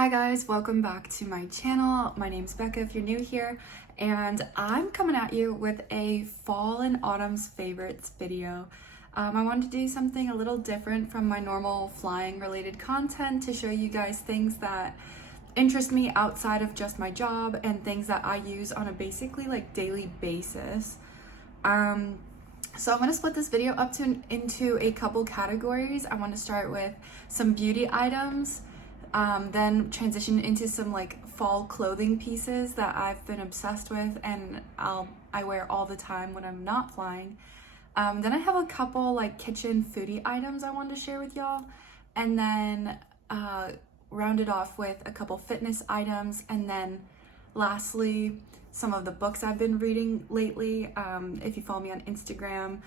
Hi guys, welcome back to my channel. My name's Becca if you're new here, and I'm coming at you with a fall and autumn's favorites video. I wanted to do something a little different from my normal flying related content to show you guys things that interest me outside of just my job and things that I use on a basically like daily basis. So I'm going to split this video up into a couple categories. I want to start with some beauty items, then transition into some like fall clothing pieces that I've been obsessed with and I wear all the time when I'm not flying. Then I have a couple like kitchen foodie items I wanted to share with y'all, and then round it off with a couple fitness items, and then lastly some of the books I've been reading lately. If you follow me on Instagram,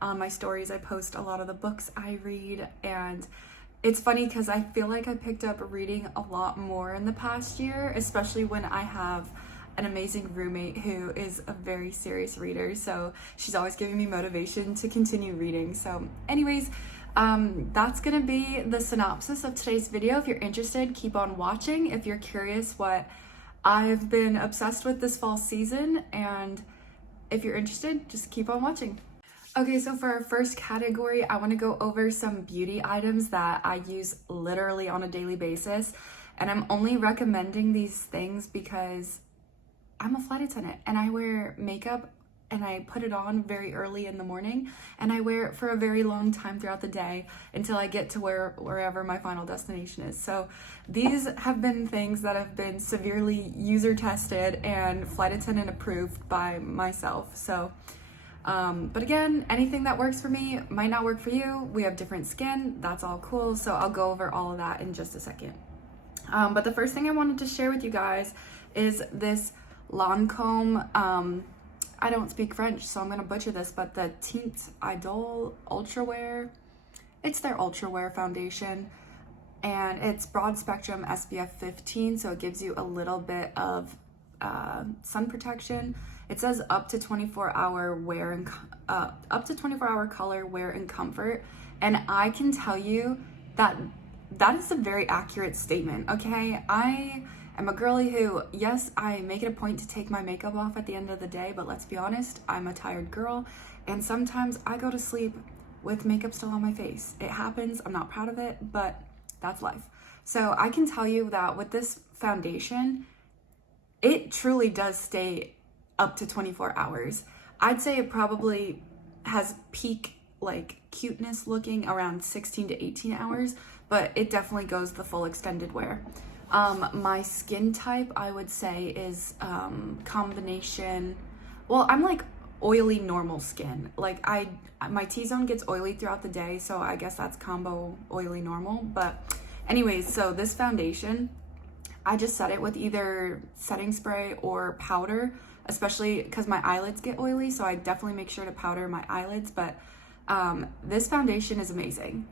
on my stories I post a lot of the books I read, and it's funny because I feel like I picked up reading a lot more in the past year, especially when I have an amazing roommate who is a very serious reader, so she's always giving me motivation to continue reading. So anyways, that's gonna be the synopsis of today's video. If you're interested, keep on watching. If you're curious what I've been obsessed with this fall season, and if you're interested, just keep on watching. Okay, so for our first category, I want to go over some beauty items that I use literally on a daily basis. And I'm only recommending these things because I'm a flight attendant and I wear makeup and I put it on very early in the morning and I wear it for a very long time throughout the day until I get to wherever my final destination is. So these have been things that have been severely user tested and flight attendant approved by myself. So but again, anything that works for me might not work for you. We have different skin, that's all cool. So I'll go over all of that in just a second. But the first thing I wanted to share with you guys is this Lancome, I don't speak French, so I'm gonna butcher this, but the Teint Idole Ultra Wear, it's their Ultra Wear foundation, and it's broad spectrum SPF 15, so it gives you a little bit of sun protection. It says up to 24-hour wear and up to 24-hour color, wear, and comfort, and I can tell you that that is a very accurate statement. Okay, I am a girly who, yes, I make it a point to take my makeup off at the end of the day, but let's be honest, I'm a tired girl, and sometimes I go to sleep with makeup still on my face. It happens. I'm not proud of it, but that's life. So I can tell you that with this foundation, it truly does stay up to 24 hours. I'd say it probably has peak like cuteness looking around 16 to 18 hours, but it definitely goes the full extended wear. My skin type, I would say, is combination, well, I'm like oily normal skin. Like my T-zone gets oily throughout the day, so I guess that's combo oily normal. But anyways, so this foundation, I just set it with either setting spray or powder, especially because my eyelids get oily, so I definitely make sure to powder my eyelids. But this foundation is amazing.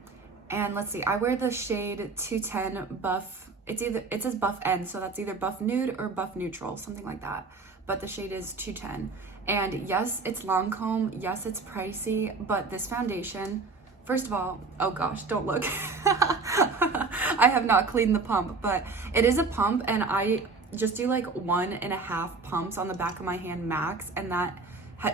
And let's see, I wear the shade 210 Buff. It says Buff N, so that's either Buff Nude or Buff Neutral, something like that. But the shade is 210. And yes, it's Lancome. Yes, it's pricey, but this foundation, first of all, oh gosh, don't look. I have not cleaned the pump, but it is a pump, and I just do like 1.5 pumps on the back of my hand max, and that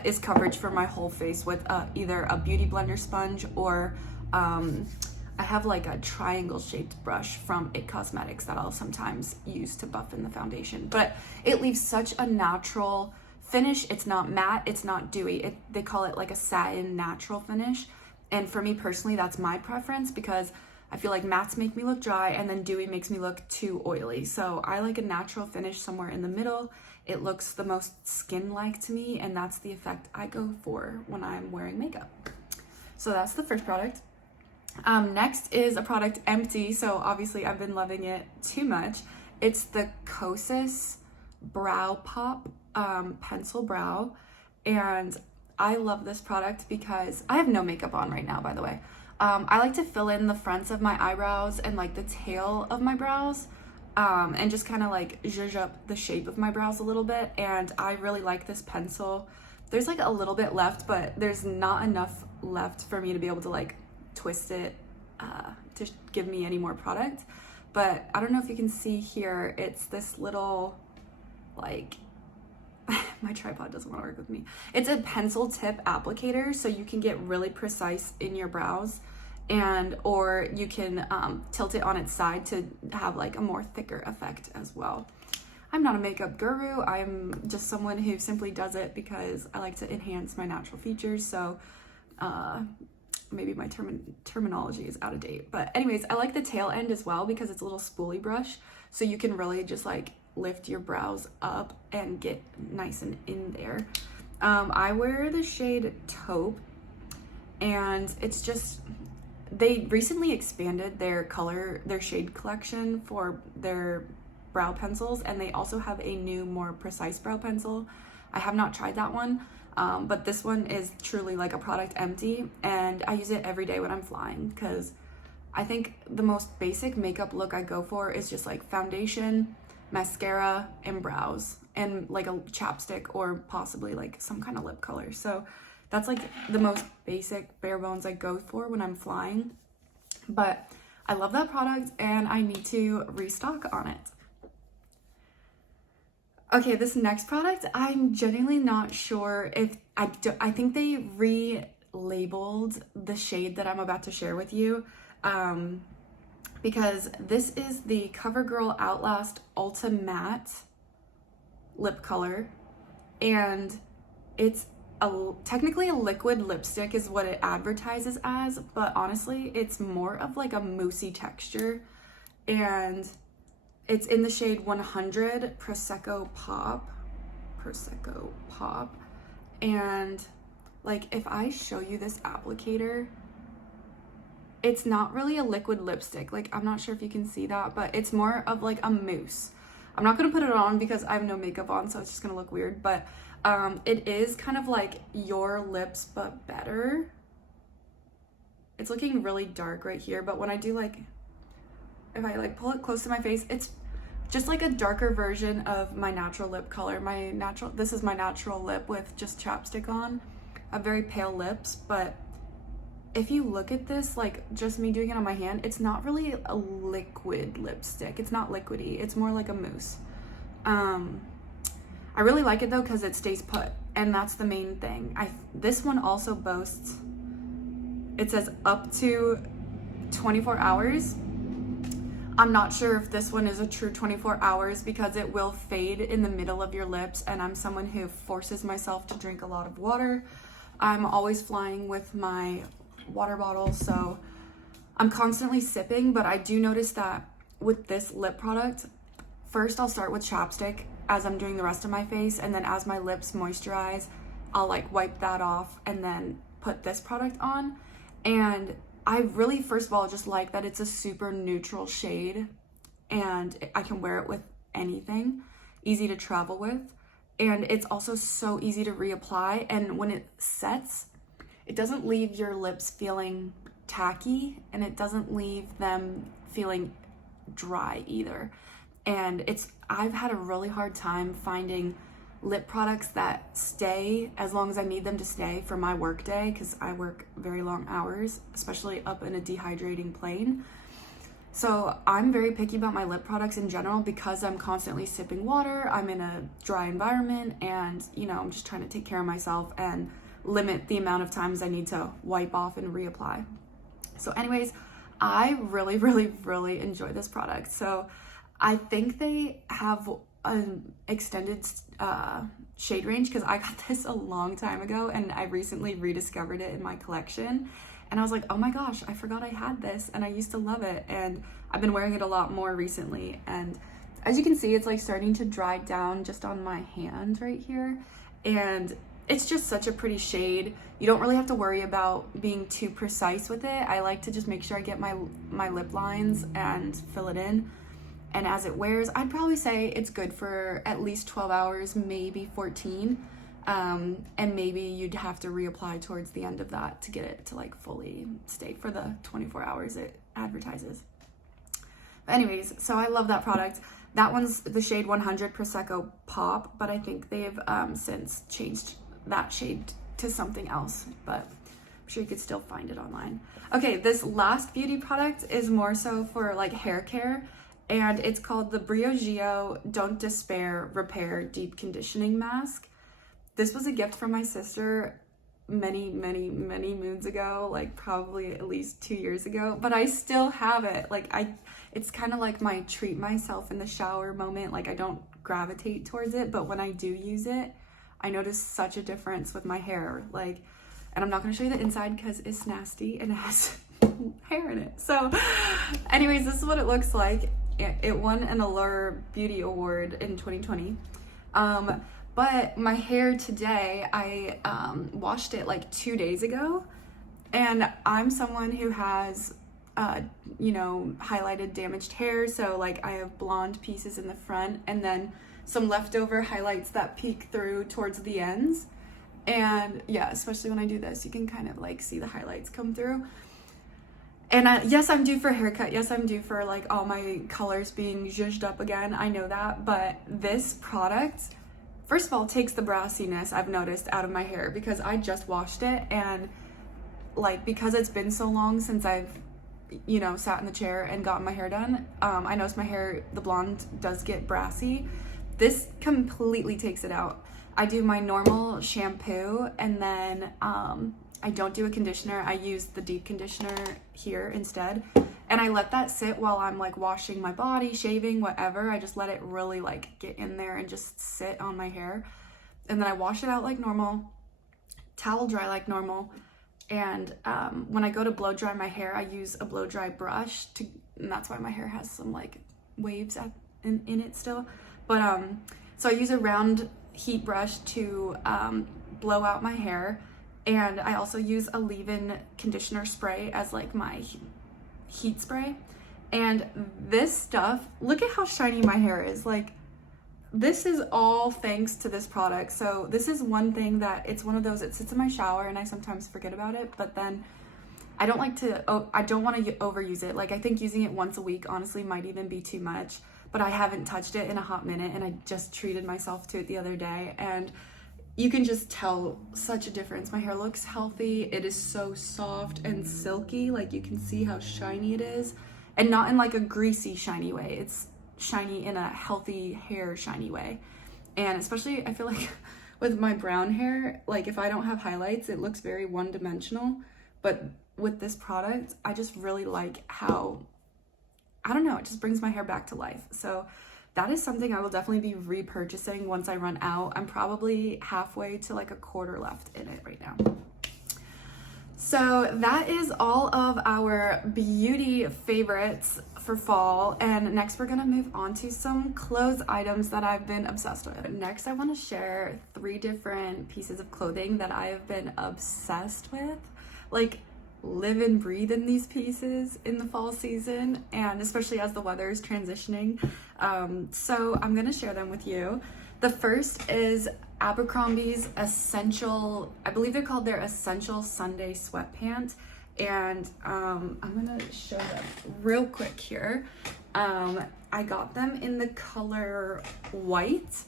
is coverage for my whole face with either a beauty blender sponge or I have like a triangle shaped brush from It Cosmetics that I'll sometimes use to buff in the foundation. But it leaves such a natural finish. It's not matte, it's not dewy. They call it like a satin natural finish. And for me personally, that's my preference because I feel like mattes make me look dry and then dewy makes me look too oily. So I like a natural finish somewhere in the middle. It looks the most skin-like to me, and that's the effect I go for when I'm wearing makeup. So that's the first product. Next is a product empty, so obviously I've been loving it too much. It's the Kosas Brow Pop Pencil Brow, and I love this product because I have no makeup on right now, by the way. I like to fill in the fronts of my eyebrows and like the tail of my brows, and just kind of like zhuzh up the shape of my brows a little bit, and I really like this pencil. There's like a little bit left, but there's not enough left for me to be able to like twist it to give me any more product. but I don't know if you can see here, it's this little, like, my tripod doesn't want to work with me. It's a pencil tip applicator, so you can get really precise in your brows, and or you can tilt it on its side to have like a more thicker effect as well. I'm not a makeup guru. I'm just someone who simply does it because I like to enhance my natural features. So maybe my terminology is out of date. But anyways, I like the tail end as well because it's a little spoolie brush. So you can really just like lift your brows up and get nice and in there. I wear the shade Taupe, and it's just, they recently expanded their shade collection for their brow pencils, and they also have a new, more precise brow pencil. I have not tried that one, but this one is truly like a product empty, and I use it every day when I'm flying because I think the most basic makeup look I go for is just like foundation, mascara, and brows, and like a chapstick or possibly like some kind of lip color. So that's like the most basic bare bones I go for when I'm flying. But I love that product and I need to restock on it. Okay, this next product, I'm genuinely not sure if, I think they relabeled the shade that I'm about to share with you, because this is the CoverGirl Outlast Ultra Matte lip color, and it's technically a liquid lipstick is what it advertises as, but honestly, it's more of like a moussey texture, and it's in the shade 100 Prosecco Pop, and like if I show you this applicator, it's not really a liquid lipstick. Like, I'm not sure if you can see that, but it's more of like a mousse. I'm not gonna put it on because I have no makeup on, so it's just gonna look weird, but it is kind of like your lips, but better. It's looking really dark right here, but when I do like, if I like pull it close to my face, it's just like a darker version of my natural lip color. This is my natural lip with just chapstick on. I have very pale lips, but if you look at this, like just me doing it on my hand, it's not really a liquid lipstick. It's not liquidy. It's more like a mousse. I really like it though because it stays put, and that's the main thing. This one also boasts, it says up to 24 hours. I'm not sure if this one is a true 24 hours because it will fade in the middle of your lips, and I'm someone who forces myself to drink a lot of water. I'm always flying with my water bottle, so I'm constantly sipping, but I do notice that with this lip product, first I'll start with chapstick as I'm doing the rest of my face, and then as my lips moisturize, I'll like wipe that off and then put this product on. And I really, first of all, just like that it's a super neutral shade and I can wear it with anything, easy to travel with, and it's also so easy to reapply, and when it sets, it doesn't leave your lips feeling tacky, and it doesn't leave them feeling dry either. And I've had a really hard time finding lip products that stay as long as I need them to stay for my work day, because I work very long hours, especially up in a dehydrating plane. So I'm very picky about my lip products in general because I'm constantly sipping water, I'm in a dry environment, and you know, I'm just trying to take care of myself and limit the amount of times I need to wipe off and reapply. So anyways, I really, really, really enjoy this product. So I think they have an extended shade range because I got this a long time ago and I recently rediscovered it in my collection, and I was like, oh my gosh, I forgot I had this and I used to love it, and I've been wearing it a lot more recently. And as you can see, it's like starting to dry down just on my hand right here, and it's just such a pretty shade. You don't really have to worry about being too precise with it. I like to just make sure I get my lip lines and fill it in. And as it wears, I'd probably say it's good for at least 12 hours, maybe 14. And maybe you'd have to reapply towards the end of that to get it to like fully stay for the 24 hours it advertises. But anyways, so I love that product. That one's the shade 100 Prosecco Pop, but I think they've since changed that shade to something else, but I'm sure you could still find it online. Okay, this last beauty product is more so for like hair care, and it's called the Briogeo Don't Despair Repair Deep Conditioning Mask. This was a gift from my sister many moons ago, like probably at least 2 years ago, but I still have it. Like it's kind of like my treat myself in the shower moment. Like I don't gravitate towards it, but when I do use it, I notice such a difference with my hair. Like, and I'm not going to show you the inside because it's nasty and it has hair in it. So anyways, this is what it looks like. It won an Allure Beauty Award in 2020. But my hair today, I washed it like 2 days ago, and I'm someone who has you know, highlighted damaged hair. So like I have blonde pieces in the front and then some leftover highlights that peek through towards the ends. And yeah, especially when I do this, you can kind of like see the highlights come through. And yes, I'm due for a haircut. Yes, I'm due for like all my colors being zhuzhed up again. I know that, but this product, first of all, takes the brassiness I've noticed out of my hair because I just washed it, and like because it's been so long since I've, you know, sat in the chair and gotten my hair done, I noticed my hair, the blonde, does get brassy. This completely takes it out. I do my normal shampoo, and then I don't do a conditioner. I use the deep conditioner here instead, and I let that sit while I'm like washing my body, shaving, whatever. I just let it really like get in there and just sit on my hair, and then I wash it out like normal, towel dry like normal. And when I go to blow dry my hair, I use a blow dry brush and that's why my hair has some like waves in it still. But so I use a round heat brush to blow out my hair, and I also use a leave-in conditioner spray as like my heat spray. And this stuff, look at how shiny my hair is. Like, this is all thanks to this product. So this is one thing that, it's one of those, it sits in my shower and I sometimes forget about it, but then I don't want to overuse it. Like, I think using it once a week honestly might even be too much, but I haven't touched it in a hot minute, and I just treated myself to it the other day, and you can just tell such a difference. My hair looks healthy. It is so soft and silky. Like, you can see how shiny it is, and not in like a greasy shiny way. It's shiny in a healthy hair shiny way. And especially I feel like with my brown hair, like if I don't have highlights, it looks very one-dimensional, but with this product, I just really like how, I don't know, it just brings my hair back to life. So that is something I will definitely be repurchasing once I run out. I'm probably halfway to like a quarter left in it right now. So that is all of our beauty favorites for fall, and next we're gonna move on to some clothes items that I've been obsessed with. Next, I want to share 3 different pieces of clothing that I have been obsessed with, like live and breathe in these pieces in the fall season, and especially as the weather is transitioning. So I'm gonna share them with you. The first is Abercrombie's Essential, I believe they're called their Essential Sunday Sweatpants. And I'm gonna show them real quick here. I got them in the color white,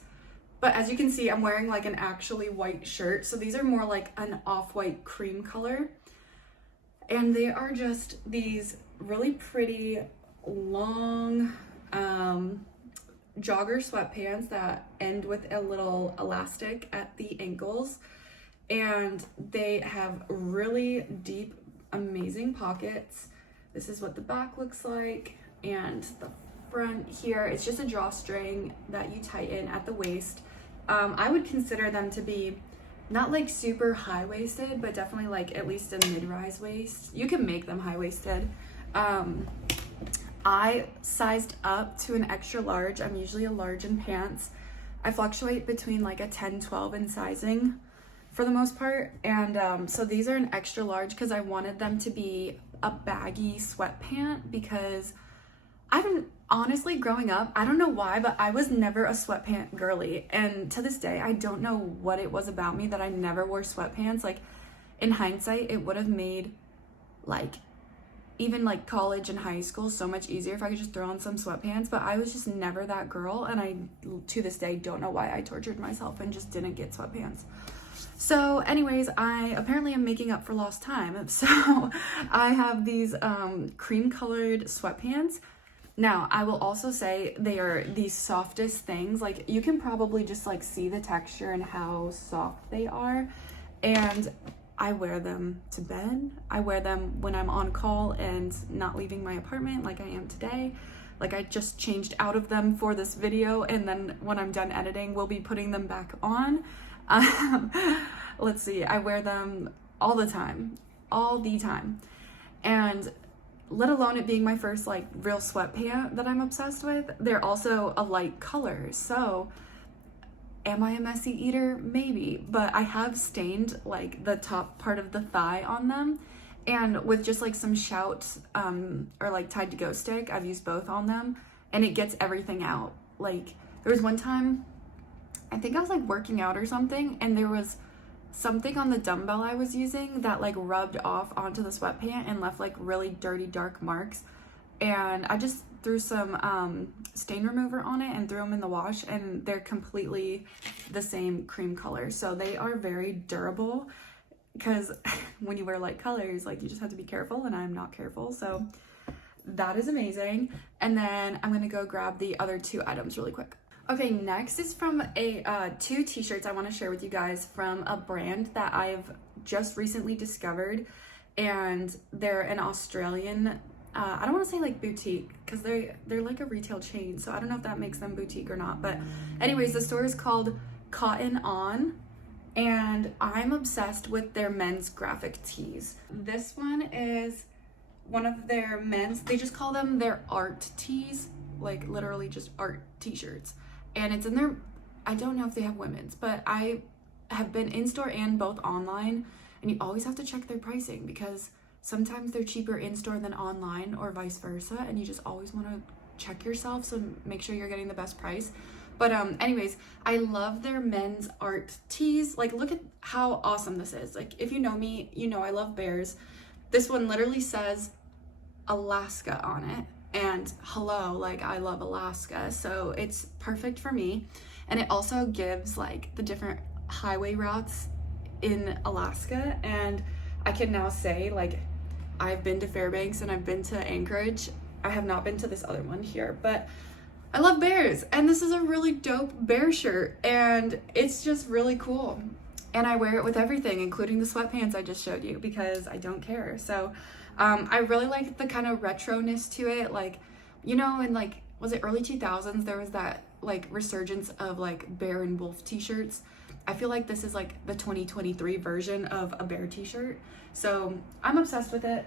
but as you can see, I'm wearing like an actually white shirt. So these are more like an off-white cream color. And they are just these really pretty long jogger sweatpants that end with a little elastic at the ankles. And they have really deep, amazing pockets. This is what the back looks like, and the front here, it's just a drawstring that you tighten at the waist. I would consider them to be not like super high-waisted, but definitely like at least a mid-rise waist. You can make them high-waisted. I sized up to an extra large. I'm usually a large in pants. I fluctuate between like a 10-12 in sizing for the most part, and so these are an extra large because I wanted them to be a baggy sweatpant, because I've been, honestly, growing up, I don't know why, but I was never a sweatpant girly, and to this day I don't know what it was about me that I never wore sweatpants. Like, in hindsight, it would have made like even like college and high school so much easier if I could just throw on some sweatpants, but I was just never that girl, and I to this day don't know why I tortured myself and just didn't get sweatpants. So anyways, I apparently am making up for lost time. So I have these cream colored sweatpants. Now, I will also say they are the softest things. Like, you can probably just like see the texture and how soft they are. And I wear them to bed. I wear them when I'm on call and not leaving my apartment like I am today. Like, I just changed out of them for this video, and then when I'm done editing, we'll be putting them back on. Let's see, I wear them all the time. And let alone it being my first like real sweatpant that I'm obsessed with, they're also a light color. So am I a messy eater? Maybe, but I have stained like the top part of the thigh on them, and with just like some Shout or like Tide to Go stick, I've used both on them, and it gets everything out. Like, there was one time, I think I was like working out or something, and there was something on the dumbbell I was using that like rubbed off onto the sweatpant and left like really dirty dark marks, and I just threw some stain remover on it and threw them in the wash, and they're completely the same cream color. So they are very durable, because when you wear light colors, like, you just have to be careful, and I'm not careful. So that is amazing. And then I'm gonna go grab the other two items really quick. Okay, next is from two t-shirts I want to share with you guys from a brand that I've just recently discovered, and they're an Australian, I don't want to say like boutique, because they're like a retail chain, so I don't know if that makes them boutique or not, but anyways, the store is called Cotton On, and I'm obsessed with their men's graphic tees. This one is one of their men's, they just call them their art tees, like literally just art t-shirts. And it's in their, I don't know if they have women's, but I have been in store and both online, and you always have to check their pricing, because sometimes they're cheaper in store than online, or vice versa, and you just always want to check yourself, so make sure you're getting the best price. But anyways, I love their men's art tees. Like, look at how awesome this is. Like, if you know me, you know I love bears. This one literally says Alaska on it. And hello, like, I love Alaska, so it's perfect for me. And it also gives like the different highway routes in Alaska, and I can now say, like, I've been to Fairbanks and I've been to Anchorage. I have not been to this other one here, but I love bears, and this is a really dope bear shirt, and it's just really cool. And I wear it with everything, including the sweatpants I just showed you, because I don't care. So I really like the kind of retro-ness to it. Like, you know, in like, was it early 2000s, there was that like resurgence of like bear and wolf t-shirts. I feel like this is like the 2023 version of a bear t-shirt. So I'm obsessed with it,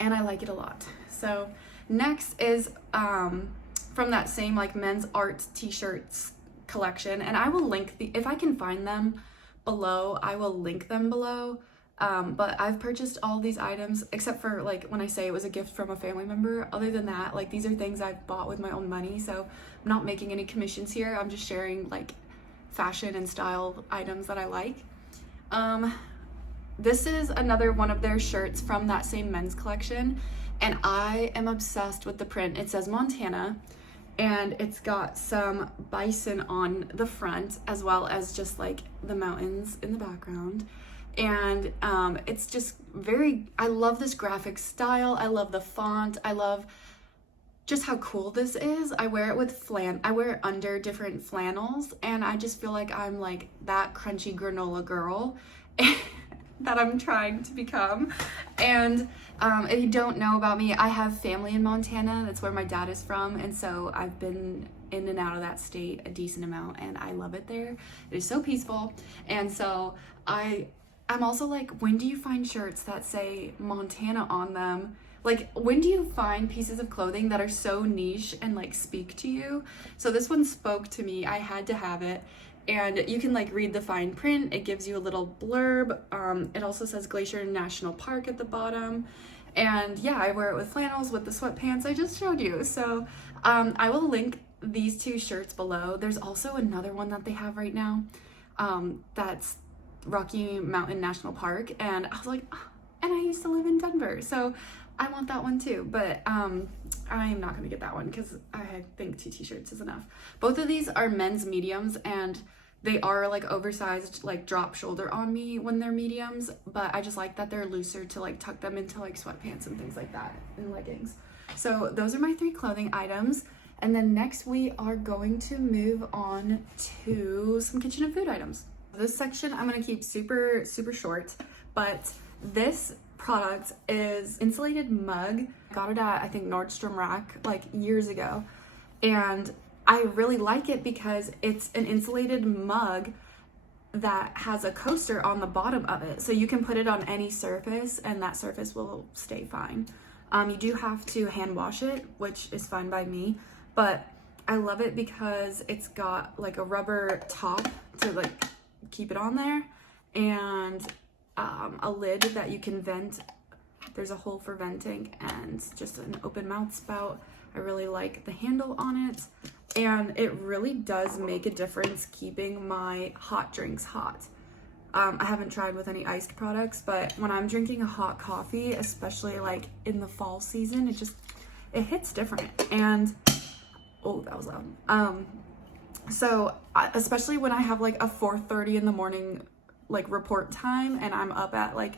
and I like it a lot. So next is from that same like men's art t-shirts collection, and I will link if I can find them below, I will link them below. But I've purchased all these items, except for like when I say it was a gift from a family member. Other than that, like, these are things I've bought with my own money, so I'm not making any commissions here. I'm just sharing like fashion and style items that I like. This is another one of their shirts from that same men's collection, and I am obsessed with the print. It says Montana, and it's got some bison on the front, as well as just like the mountains in the background. And it's just very, I love this graphic style. I love the font. I love just how cool this is. I wear it with I wear it under different flannels, and I just feel like I'm like that crunchy granola girl that I'm trying to become. And if you don't know about me, I have family in Montana. That's where my dad is from, and so I've been in and out of that state a decent amount, and I love it there. It is so peaceful. And so I'm also like, when do you find shirts that say Montana on them? Like, when do you find pieces of clothing that are so niche and like speak to you? So this one spoke to me. I had to have it. And you can like read the fine print. It gives you a little blurb. It also says Glacier National Park at the bottom. And yeah, I wear it with flannels, with the sweatpants I just showed you. So I will link these two shirts below. There's also another one that they have right now that's Rocky Mountain National Park, and I was like, oh, and I used to live in Denver, so I want that one too. But I'm not gonna get that one because I think 2 t-shirts is enough. Both of these are men's mediums, and They are like oversized, like drop shoulder on me when they're mediums, but I just like that they're looser to like tuck them into like sweatpants and things like that, and leggings. So those are my 3 clothing items. And then next we are going to move on to some kitchen and food items. This section I'm gonna keep super short, but this product is insulated mug. Got it at, I think, Nordstrom Rack like years ago. And I really like it because it's an insulated mug that has a coaster on the bottom of it. So you can put it on any surface and that surface will stay fine. You do have to hand wash it, which is fine by me, but I love it because it's got like a rubber top to like keep it on there, and a lid that you can vent. There's a hole for venting and just an open mouth spout. I really like the handle on it, and it really does make a difference keeping my hot drinks hot. I haven't tried with any iced products, but when I'm drinking a hot coffee, especially like in the fall season, it hits different. And oh, that was loud. So especially when I have like a 4:30 in the morning like report time and I'm up at like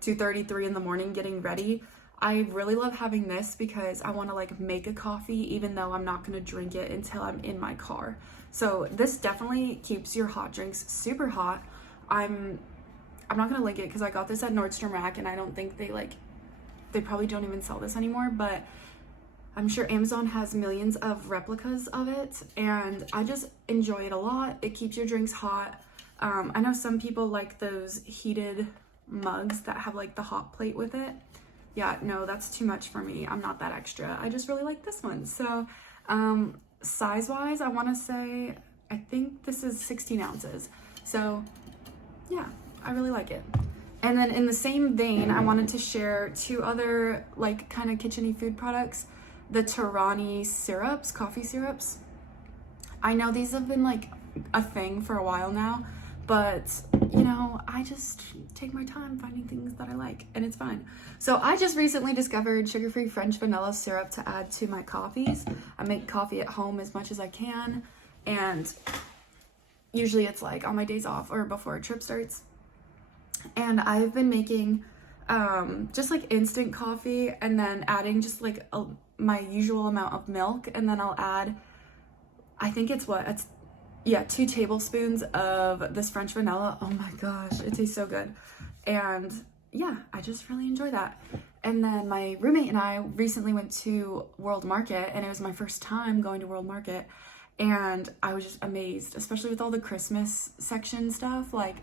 2:33 in the morning getting ready, I really love having this because I want to like make a coffee even though I'm not going to drink it until I'm in my car. So this definitely keeps your hot drinks super hot. I'm not going to link it because I got this at Nordstrom Rack and I don't think they probably don't even sell this anymore, but I'm sure Amazon has millions of replicas of it, and I just enjoy it a lot. It keeps your drinks hot. I know some people like those heated mugs that have like the hot plate with it. Yeah, no, that's too much for me. I'm not that extra. I just really like this one. So size wise, I want to say, I think this is 16 ounces. So yeah, I really like it. And then in the same vein, I wanted to share 2 other like kind of kitchen-y food products. The Torani syrups, coffee syrups. I know these have been like a thing for a while now, but you know, I just take my time finding things that I like, and it's fine. So I just recently discovered sugar-free French vanilla syrup to add to my coffees. I make coffee at home as much as I can, and usually it's like on my days off or before a trip starts. And I've been making just like instant coffee and then adding just like my usual amount of milk, and then I'll add, I think it's 2 tablespoons of this French vanilla. Oh my gosh, it tastes so good. And yeah, I just really enjoy that. And then my roommate and I recently went to World Market, and it was my first time going to World Market, and I was just amazed, especially with all the Christmas section stuff. Like,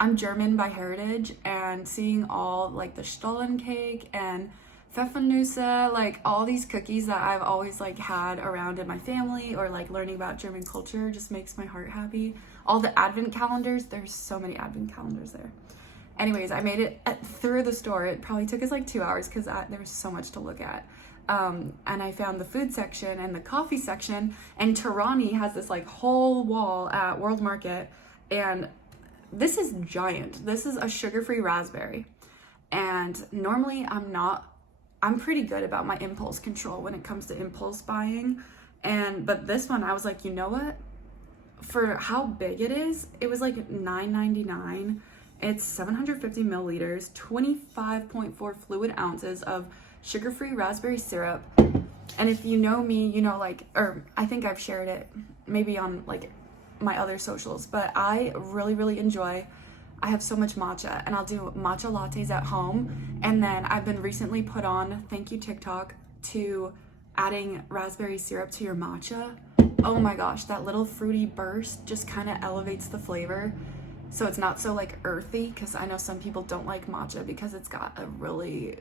I'm German by heritage, and seeing all like the Stollen cake and Pfeffernusse, like all these cookies that I've always like had around in my family, or like learning about German culture, just makes my heart happy. All the advent calendars, there's so many advent calendars there. Anyways, I made it through the store. It probably took us like 2 hours because there was so much to look at. And I found the food section and the coffee section, and Torani has this like whole wall at World Market, and this is giant. This is a sugar-free raspberry, and normally I'm pretty good about my impulse control when it comes to impulse buying, but this one I was like, you know what, for how big it is, it was like $9.99. It's 750 milliliters, 25.4 fluid ounces of sugar-free raspberry syrup. And if you know me, you know, like, or I think I've shared it maybe on like my other socials, but I really enjoy, I have so much matcha, and I'll do matcha lattes at home. And then I've been recently put on, thank you TikTok, to adding raspberry syrup to your matcha. Oh my gosh, that little fruity burst just kind of elevates the flavor, so it's not so like earthy, because I know some people don't like matcha because it's got a really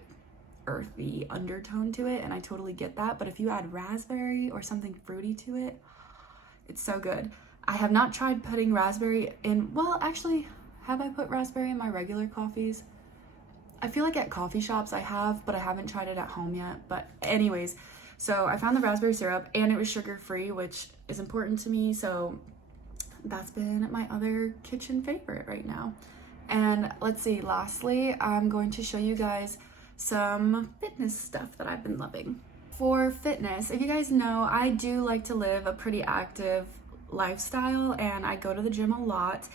earthy undertone to it, and I totally get that. But if you add raspberry or something fruity to it, it's so good. I have not tried putting raspberry in, well, actually, have I put raspberry in my regular coffees? I feel like at coffee shops I have, but I haven't tried it at home yet. But anyways, so I found the raspberry syrup, and it was sugar-free, which is important to me, so that's been my other kitchen favorite right now. And let's see, lastly, I'm going to show you guys some fitness stuff that I've been loving. For fitness, if you guys know, I do like to live a pretty active lifestyle and I go to the gym a lot.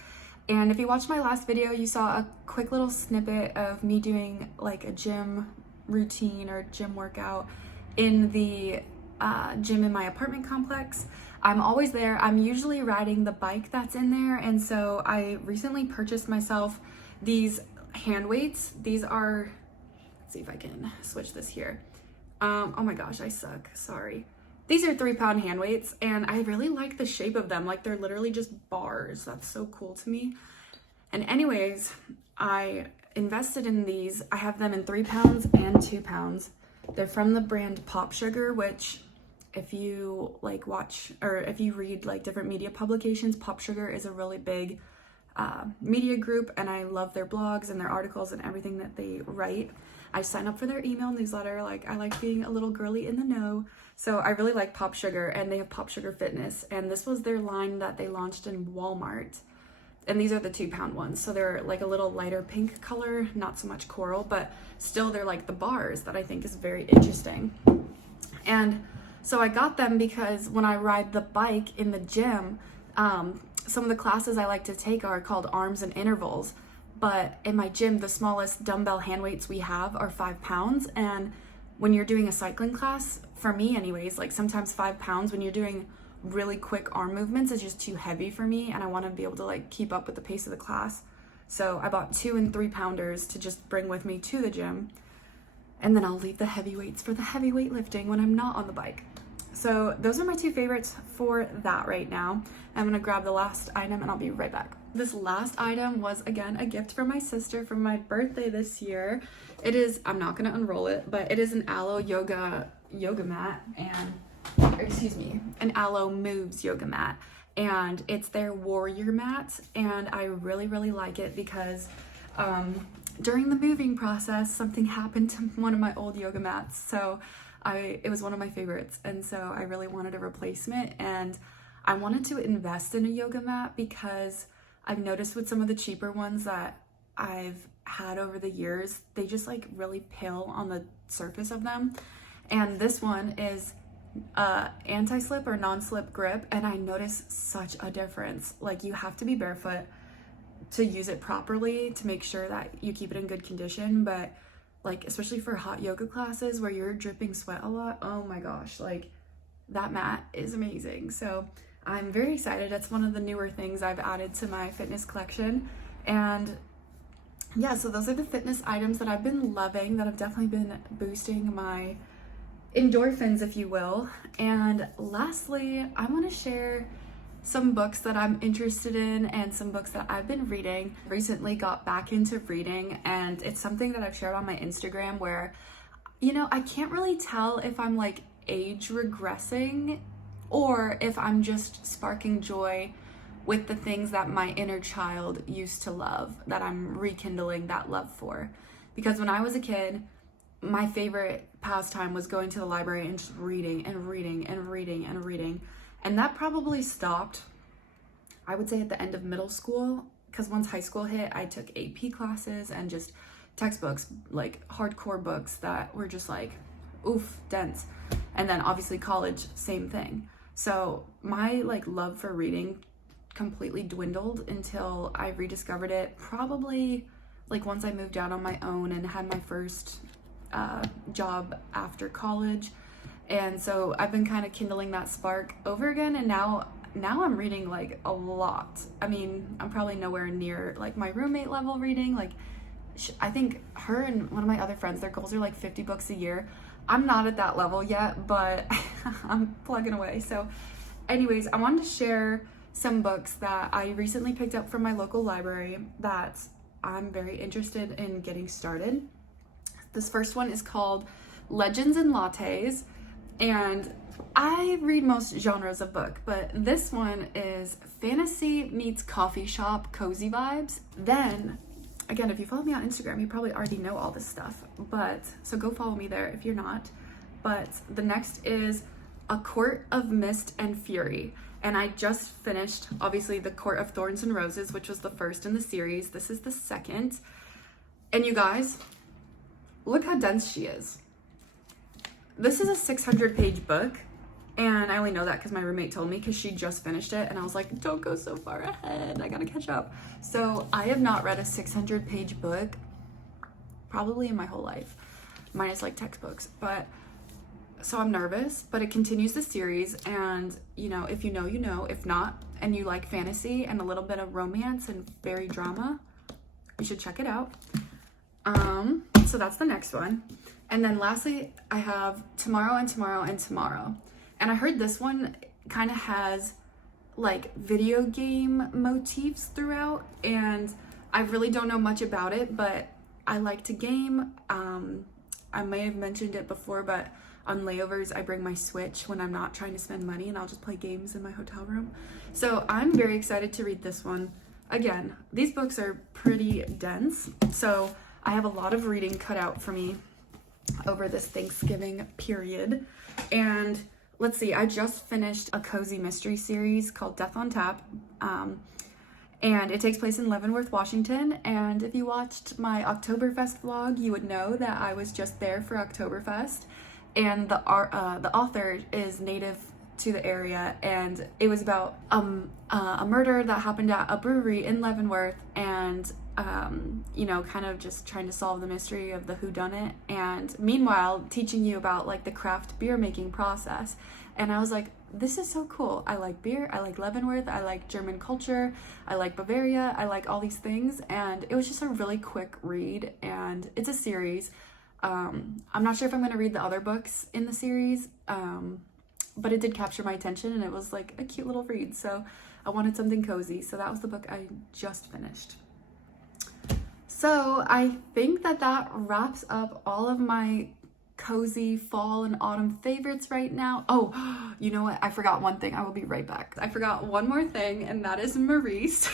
And if you watched my last video, you saw a quick little snippet of me doing like a gym routine or gym workout in the gym in my apartment complex. I'm always there. I'm usually riding the bike that's in there. And so I recently purchased myself these hand weights. These are, let's see if I can switch this here. Oh my gosh, I suck, sorry. These are 3-pound hand weights and I really like the shape of them. Like they're literally just bars. That's so cool to me. And anyways, I invested in these. I have them in 3 pounds and 2 pounds. They're from the brand Pop Sugar, which if you like watch or if you read like different media publications, Pop Sugar is a really big media group and I love their blogs and their articles and everything that they write. I sign up for their email newsletter. Like I like being a little girly in the know. So I really like Pop Sugar and they have Pop Sugar Fitness. And this was their line that they launched in Walmart. And these are the 2-pound ones. So they're like a little lighter pink color, not so much coral, but still they're like the bars that I think is very interesting. And so I got them because when I ride the bike in the gym, some of the classes I like to take are called arms and intervals. But in my gym, the smallest dumbbell hand weights we have are 5 pounds. And when you're doing a cycling class, for me anyways, like sometimes 5 pounds when you're doing really quick arm movements is just too heavy for me. And I want to be able to like keep up with the pace of the class. So I bought 2 and 3 pounders to just bring with me to the gym. And then I'll leave the heavy weights for the heavy weightlifting when I'm not on the bike. So those are my 2 favorites for that right now. I'm gonna grab the last item and I'll be right back. This last item was again a gift from my sister for my birthday this year. It is, I'm not gonna unroll it, but it is an Aloe yoga mat and, excuse me, an Aloe Moves yoga mat. And it's their warrior mat and I really, really like it because during the moving process, something happened to one of my old yoga mats. So it was one of my favorites. And so I really wanted a replacement and I wanted to invest in a yoga mat because I've noticed with some of the cheaper ones that I've had over the years, they just like really pale on the surface of them. And this one is anti-slip or non-slip grip. And I noticed such a difference. Like you have to be barefoot to use it properly to make sure that you keep it in good condition. But like, especially for hot yoga classes where you're dripping sweat a lot, oh my gosh, like that mat is amazing. So I'm very excited. It's one of the newer things I've added to my fitness collection. And yeah, so those are the fitness items that I've been loving, that have definitely been boosting my endorphins, if you will. And lastly, I want to share some books that I'm interested in and some books that I've been reading. Recently got back into reading and it's something that I've shared on my Instagram where, you know, I can't really tell if I'm like age regressing or if I'm just sparking joy with the things that my inner child used to love, that I'm rekindling that love for. Because when I was a kid, my favorite pastime was going to the library and just reading and reading and reading and reading. And that probably stopped, I would say, at the end of middle school, because once high school hit, I took AP classes and just textbooks, like hardcore books that were just like, oof, dense. And then obviously college, same thing. So my like love for reading completely dwindled until I rediscovered it probably like once I moved out on my own and had my first job after college. And so I've been kind of kindling that spark over again, and now I'm reading like a lot. I mean, I'm probably nowhere near like my roommate level reading. Like I think her and one of my other friends, their goals are like 50 books a year. I'm not at that level yet, but I'm plugging away. So anyways, I wanted to share some books that I recently picked up from my local library that I'm very interested in getting started. This first one is called Legends and Lattes. And I read most genres of book, but this one is fantasy meets coffee shop cozy vibes. Then, again, if you follow me on Instagram, you probably already know all this stuff, but so go follow me there if you're not. But the next is A Court of Mist and Fury. And I just finished, obviously, The Court of Thorns and Roses, which was the first in the series. This is the second. And you guys, look how dense she is. This is a 600-page book, And I only know that because my roommate told me, because she just finished it, and I was like, don't go so far ahead, I gotta catch up. So I have not read a 600-page book probably in my whole life, minus like textbooks. But so I'm nervous, but it continues the series, and you know, if you know, you know. If not, and you like fantasy and a little bit of romance and fairy drama, you should check it out. So that's the next one. And then lastly, I have Tomorrow and Tomorrow and Tomorrow. And I heard this one kind of has like video game motifs throughout, and I really don't know much about it, but I like to game. I may have mentioned it before, but on layovers, I bring my Switch when I'm not trying to spend money, and I'll just play games in my hotel room. So I'm very excited to read this one. Again, these books are pretty dense, so I have a lot of reading cut out for me over this Thanksgiving period. And let's see, I just finished a cozy mystery series called Death on Tap. And it takes place in Leavenworth, Washington. And if you watched my Oktoberfest vlog, you would know that I was just there for Oktoberfest. And the author is native to the area, and it was about a murder that happened at a brewery in Leavenworth, and you know, kind of just trying to solve the mystery of the whodunit, and meanwhile teaching you about like the craft beer making process. And I was like, this is so cool. I like beer, I like Leavenworth, I like German culture, I like Bavaria, I like all these things. And it was just a really quick read, and it's a series. I'm not sure if I'm going to read the other books in the series, but it did capture my attention, and it was like a cute little read, so I wanted something cozy. So that was the book I just finished. So I think that wraps up all of my cozy fall and autumn favorites right now. Oh, you know what? I forgot one thing. I will be right back. I forgot one more thing, and that is Maurice.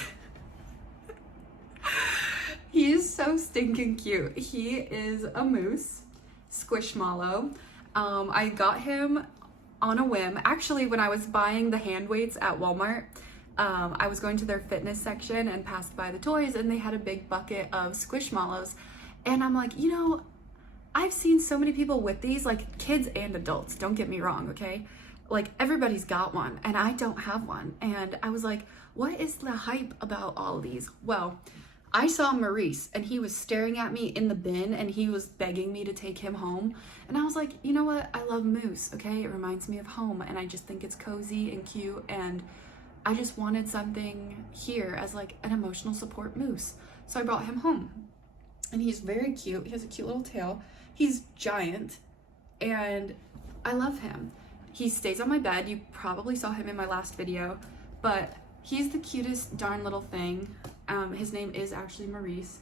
He is so stinking cute. He is a moose, squishmallow. I got him on a whim. Actually, when I was buying the hand weights at Walmart, I was going to their fitness section and passed by the toys, and they had a big bucket of squishmallows. And I'm like, you know, I've seen so many people with these, like kids and adults, don't get me wrong, okay? Like everybody's got one, and I don't have one. And I was like, what is the hype about all these? Well, I saw Maurice, and he was staring at me in the bin, and he was begging me to take him home. And I was like, you know what? I love moose, okay? It reminds me of home, and I just think it's cozy and cute, and I just wanted something here as like an emotional support moose. So I brought him home, and he's very cute. He has a cute little tail. He's giant, and I love him. He stays on my bed. You probably saw him in my last video, but he's the cutest darn little thing. His name is actually Maurice.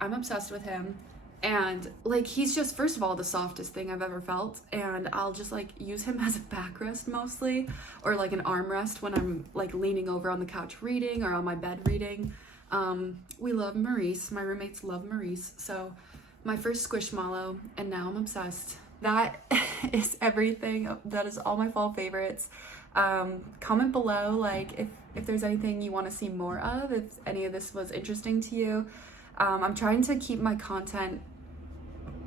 I'm obsessed with him, and like he's just, first of all, the softest thing I've ever felt, and I'll just like use him as a backrest mostly, or like an armrest when I'm like leaning over on the couch reading or on my bed reading. We love Maurice. My roommates love Maurice. So my first squishmallow, and now I'm obsessed. That is everything. That is all my fall favorites. Comment below like if there's anything you want to see more of, if any of this was interesting to you. I'm trying to keep my content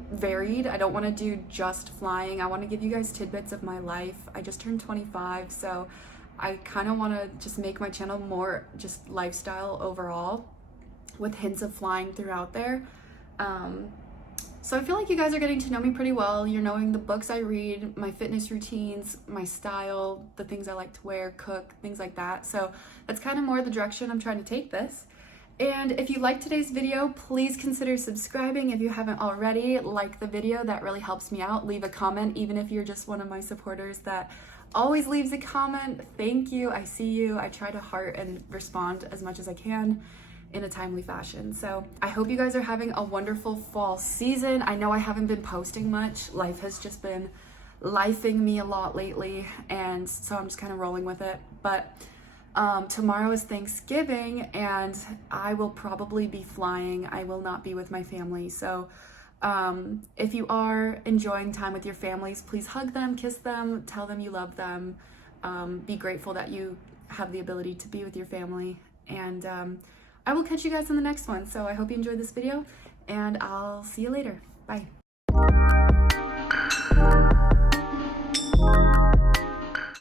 varied. I don't want to do just flying. I want to give you guys tidbits of my life. I just turned 25, so I kind of want to just make my channel more just lifestyle overall, with hints of flying throughout there. So I feel like you guys are getting to know me pretty well. You're knowing the books I read, my fitness routines, my style, the things I like to wear, cook, things like that. So that's kind of more the direction I'm trying to take this. And if you liked today's video, please consider subscribing if you haven't already. Like the video, that really helps me out. Leave a comment, even if you're just one of my supporters that always leaves a comment. Thank you. I see you. I try to heart and respond as much as I can in a timely fashion. So I hope you guys are having a wonderful fall season. I know I haven't been posting much. Life has just been lifing me a lot lately, and so I'm just kind of rolling with it. But tomorrow is Thanksgiving, and I will probably be flying. I will not be with my family. So if you are enjoying time with your families, please hug them, kiss them, tell them you love them. Be grateful that you have the ability to be with your family. And I will catch you guys in the next one. So I hope you enjoyed this video, and I'll see you later. Bye.